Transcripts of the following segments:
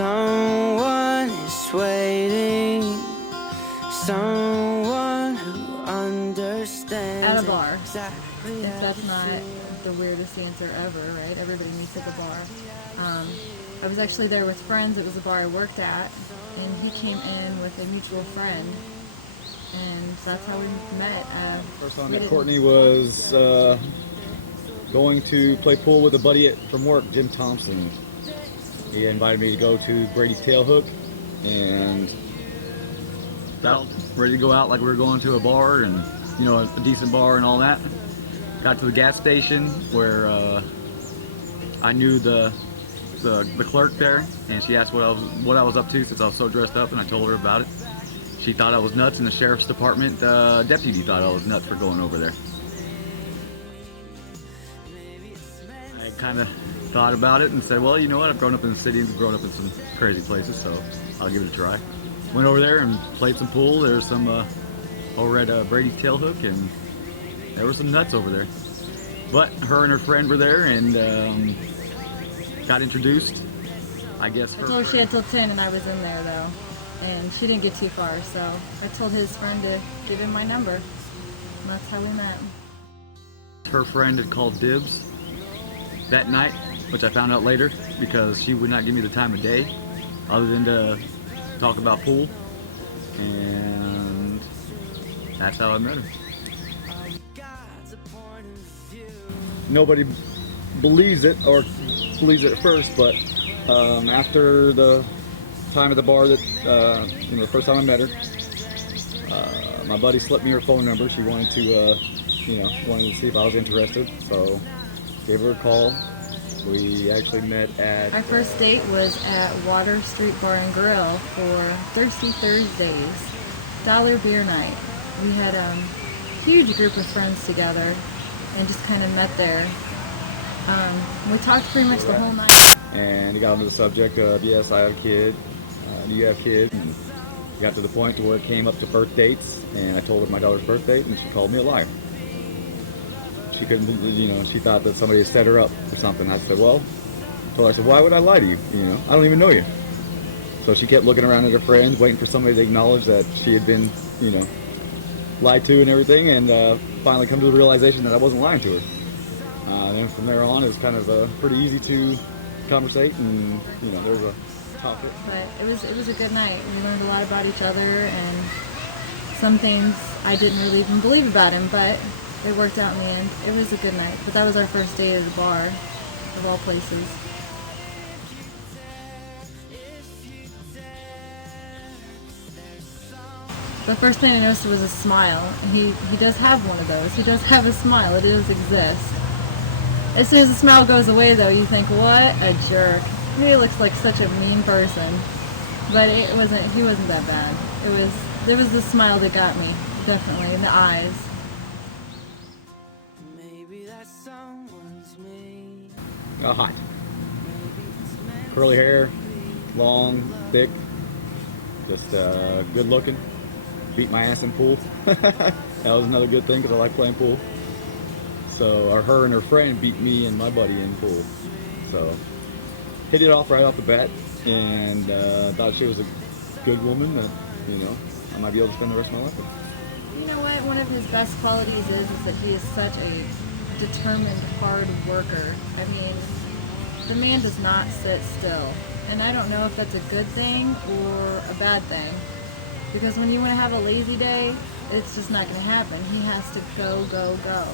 Someone is waiting, someone who understands. At a bar. Exactly. If that's not the weirdest answer ever, right? Everybody meets at the bar. I was actually there with friends. It was a bar I worked at, and he came in with a mutual friend, and that's how we met. First time I met Courtney was going to play pool with a buddy from work, Jim Thompson. He invited me to go to Brady's Tailhook, and felt ready to go out like we were going to a bar, and you know, a decent bar and all that. Got to the gas station where I knew the clerk there, and she asked what I was up to since I was so dressed up, and I told her about it. She thought I was nuts, and the sheriff's department deputy thought I was nuts for going over there. I kind of thought about it and said, well, you know what, I've grown up in the city and grown up in some crazy places, so I'll give it a try. Went over there and played some pool. There was some over at Brady's Tailhook, and there were some nuts over there. But her and her friend were there, and got introduced. I guess her. I told her she had till 10, and I was in there though, and she didn't get too far. So I told his friend to give him my number, and that's how we met. Her friend had called dibs that night, which I found out later because she would not give me the time of day other than to talk about pool, and that's how I met her. Nobody believes it, or believes it at first, but after the time at the bar that, you know, the first time I met her, my buddy slipped me her phone number. She wanted to, you know, wanted to see if I was interested, so gave her a call. We actually met at... Our first date was at Water Street Bar and Grill for Thirsty Thursdays, dollar beer night. We had a huge group of friends together and just kind of met there. We talked pretty much the whole night. And he got into the subject of, yes, I have a kid, do you have kids? And got to the point to where it came up to birth dates, and I told her my daughter's birth date, and she called me a liar. She couldn't, you know, she thought that somebody had set her up or something. I said, well, I said, why would I lie to you? You know, I don't even know you. So she kept looking around at her friends, waiting for somebody to acknowledge that she had been, you know, lied to and everything, and finally come to the realization that I wasn't lying to her. And then from there on, it was kind of pretty easy to conversate, and you know, there was a topic. But it was a good night. We learned a lot about each other, and some things I didn't really even believe about him, but it worked out in the end. It was a good night. But that was our first date at the bar, of all places. The first thing I noticed was a smile, and he does have one of those. He does have a smile. It does exist. As soon as the smile goes away, though, you think, what a jerk. He looks like such a mean person. But it wasn't. He wasn't that bad. It was the smile that got me, definitely, in the eyes. Hot. Curly hair, long, thick, just good looking. Beat my ass in pool. That was another good thing because I like playing pool. So her and her friend beat me and my buddy in pool. So hit it off right off the bat, and thought she was a good woman that, you know, I might be able to spend the rest of my life with. You know what? One of his best qualities is that he is such a determined, hard worker. I mean, the man does not sit still. And I don't know if that's a good thing or a bad thing. Because when you want to have a lazy day, it's just not going to happen. He has to go, go, go.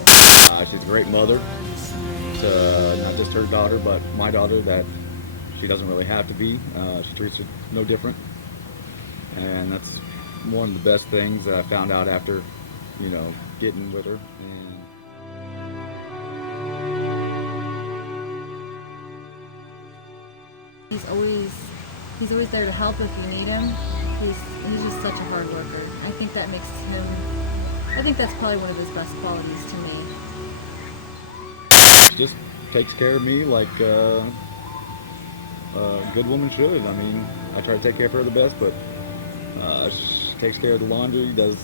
She's a great mother to not just her daughter, but my daughter, that she doesn't really have to be. She treats her no different. And that's one of the best things that I found out after, you know, getting with her. And He's always there to help if you need him. He's just such a hard worker. I think that makes him, I think that's probably one of his best qualities to me. She just takes care of me like a good woman should. I mean, I try to take care of her the best, but she takes care of the laundry, does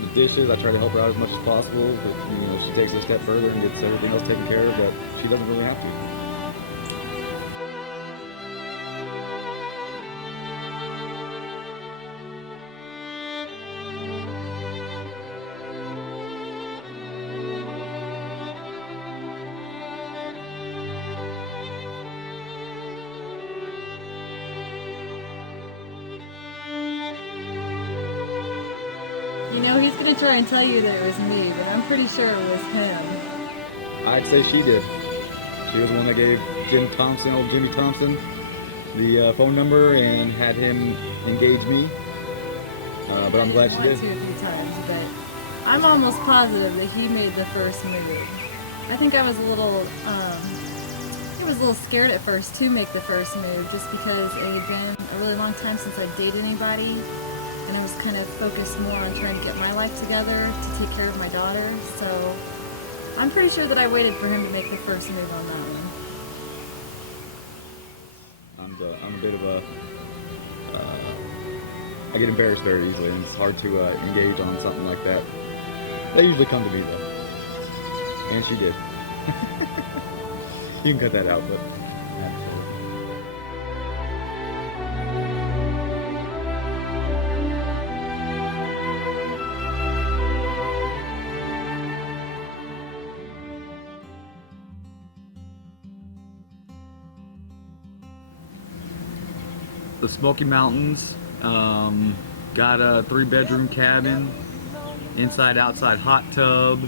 the dishes. I try to help her out as much as possible, but you know, she takes it a step further and gets everything else taken care of that she doesn't really have to. try and tell you that it was me, but I'm pretty sure it was him. I'd say she did. She was the one that gave old Jimmy Thompson, the phone number and had him engage me. But I'm glad she did. Two or three times, but I'm almost positive that he made the first move. I think I was a little scared at first to make the first move, just because it had been a really long time since I'd dated anybody, and I was kind of focused more on trying to get my life together to take care of my daughter. So I'm pretty sure that I waited for him to make the first move on that one. I'm a bit of a. I get embarrassed very easily, and it's hard to engage on something like that. They usually come to me though, and she did. You can cut that out, but. The Smoky Mountains, got a 3-bedroom cabin, inside outside hot tub,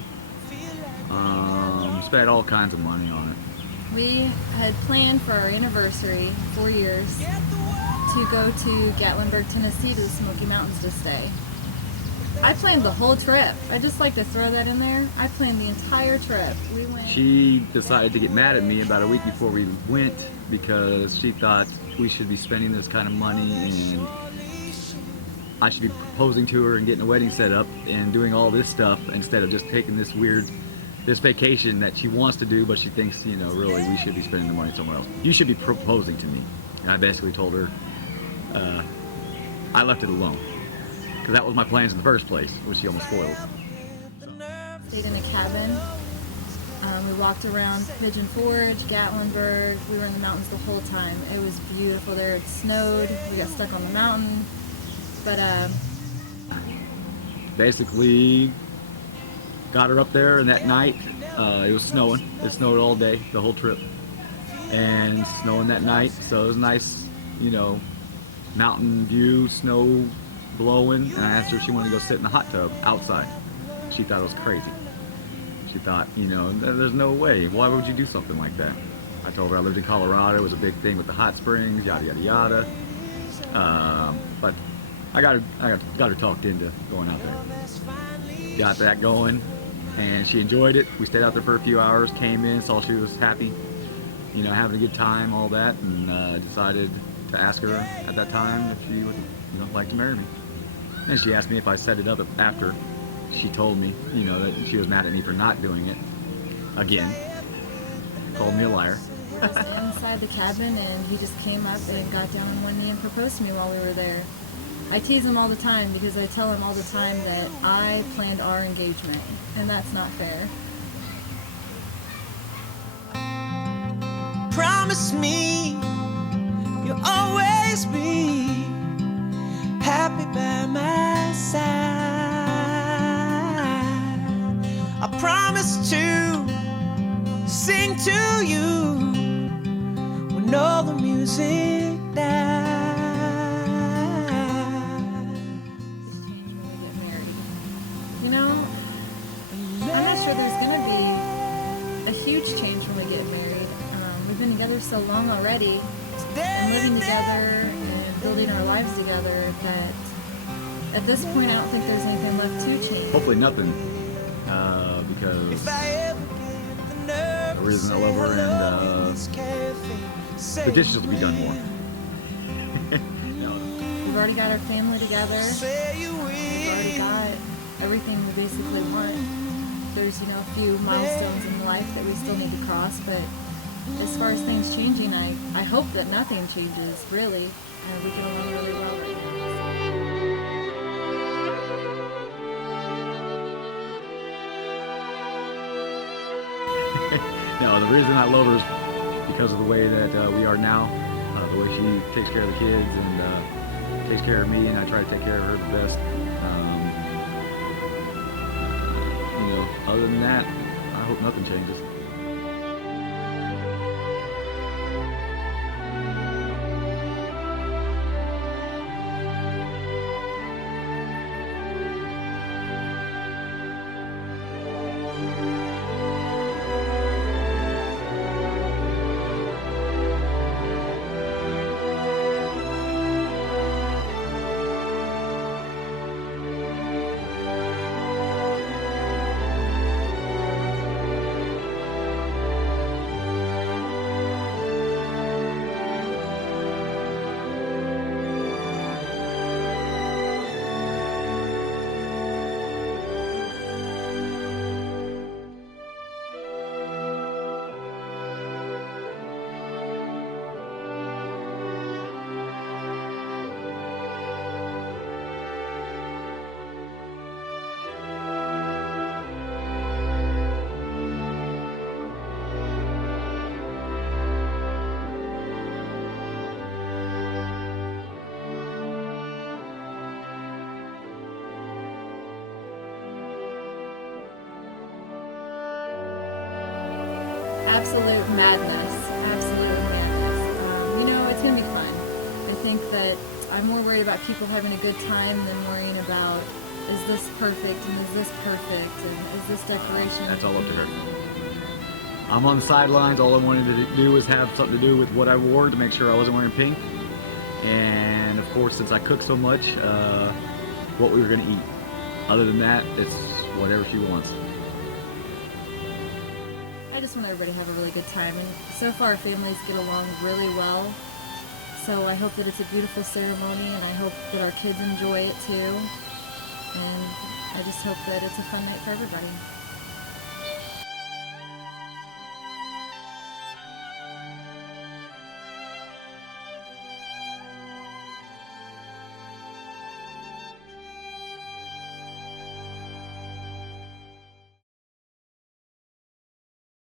spent all kinds of money on it. We had planned for our anniversary, 4 years, to go to Gatlinburg, Tennessee to the Smoky Mountains to stay. I planned the whole trip. I just like to throw that in there. I planned the entire trip. We went. She decided to get mad at me about a week before we went because she thought we should be spending this kind of money and I should be proposing to her and getting a wedding set up and doing all this stuff instead of just taking this vacation that she wants to do, but she thinks, really we should be spending the money somewhere else. You should be proposing to me. And I basically told her, I left it alone. Because that was my plans in the first place, which she almost spoiled. Stayed in a cabin. We walked around Pigeon Forge, Gatlinburg. We were in the mountains the whole time. It was beautiful there. It snowed. We got stuck on the mountain. But basically got her up there, and that night it was snowing. It snowed all day, the whole trip. And snowing that night, so it was nice, mountain view, snow blowing, and I asked her if she wanted to go sit in the hot tub outside. She thought it was crazy. She thought, there's no way. Why would you do something like that? I told her I lived in Colorado. It was a big thing with the hot springs, yada yada yada. But I got her talked into going out there. Got that going, and she enjoyed it. We stayed out there for a few hours. Came in, saw she was happy, having a good time, all that, and decided to ask her at that time if she would, like to marry me. And she asked me if I set it up after she told me, that she was mad at me for not doing it. Again, called me a liar. We were just inside the cabin, and he just came up and got down on one knee and proposed to me while we were there. I tease him all the time because I tell him all the time that I planned our engagement, and that's not fair. Promise me you'll always be happy by my side. I promise to sing to you when all the music dies. I'm not sure there's going to be a huge change when we get married. We've been together so long already, and living together and building our lives together, that at this point I don't think there's anything left to change. Hopefully nothing, because the reason I love her, and the dishes will be done more. We've already got our family together. We've already got everything we basically want. There's, a few milestones in life that we still need to cross, but as far as things changing, I hope that nothing changes, really. We get along really well right now. No, the reason I love her is because of the way that we are now, the way she takes care of the kids and takes care of me, and I try to take care of her the best. Other than that, I hope nothing changes. absolute madness. Absolute madness. You know, it's going to be fun. I think that I'm more worried about people having a good time than worrying about, is this perfect and is this perfect and is this decoration. That's all up to her. I'm on the sidelines. All I wanted to do was have something to do with what I wore to make sure I wasn't wearing pink. And of course, since I cook so much, what we were going to eat. Other than that, it's whatever she wants. I just want everybody to have a really good time, and so far families get along really well. So I hope that it's a beautiful ceremony, and I hope that our kids enjoy it too. And I just hope that it's a fun night for everybody.